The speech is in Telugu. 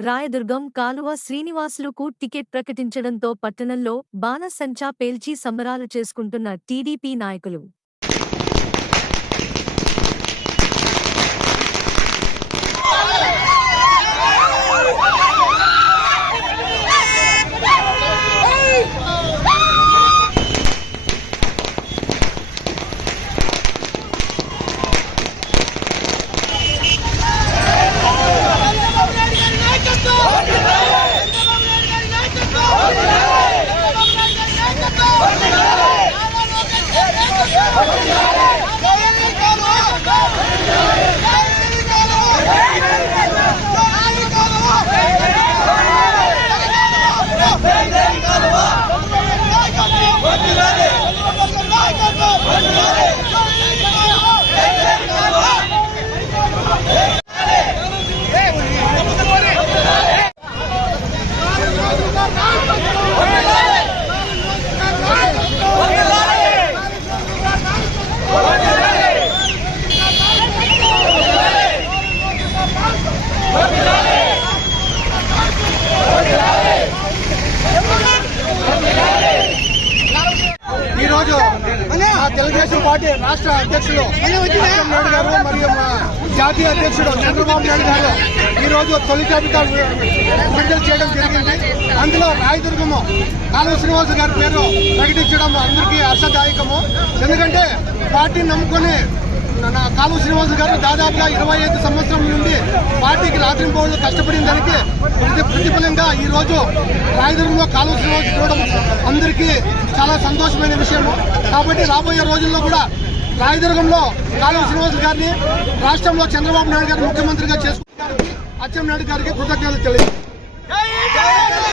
రాయదుర్గం కాలువ శ్రీనివాసులకు టికెట్ ప్రకటించడంతో పట్టణంలో బాణసంచా పేల్చి సంబరాలు చేసుకుంటున్న టీడీపీ నాయకులు. ఈ రోజు మా తెలుగుదేశం పార్టీ రాష్ట్ర అధ్యక్షులు నాయుడు గారు మరియు జాతీయ అధ్యక్షుడు చంద్రబాబు నాయుడు గారు ఈ రోజు తొలి జాబితా విడుదల చేయడం జరిగింది. అందులో రాయదుర్గము కాలువ శ్రీనివాస గారి పేరు ప్రకటించడం అందరికీ హర్షదాయకము. ఎందుకంటే పార్టీని నమ్ముకొని రాము శ్రీనివాస్ గారు దాదాపుగా ఇరవై ఐదు సంవత్సరం నుండి పార్టీకి రాత్రింపోవడం కష్టపడిన దానికి ప్రతి ప్రతిఫలంగా ఈ రోజు రాయదుర్గంలో కాలువ శ్రీనివాస్ చూడడం అందరికీ చాలా సంతోషమైన విషయము కాబట్టి రాబోయే రోజుల్లో కూడా రాయదుర్గంలో కాలువ శ్రీనివాస్ గారిని రాష్ట్రంలో చంద్రబాబు నాయుడు గారిని ముఖ్యమంత్రిగా చేసుకుంటారు అచ్చెం నాయుడు గారికి కృతజ్ఞతలు తెలియదు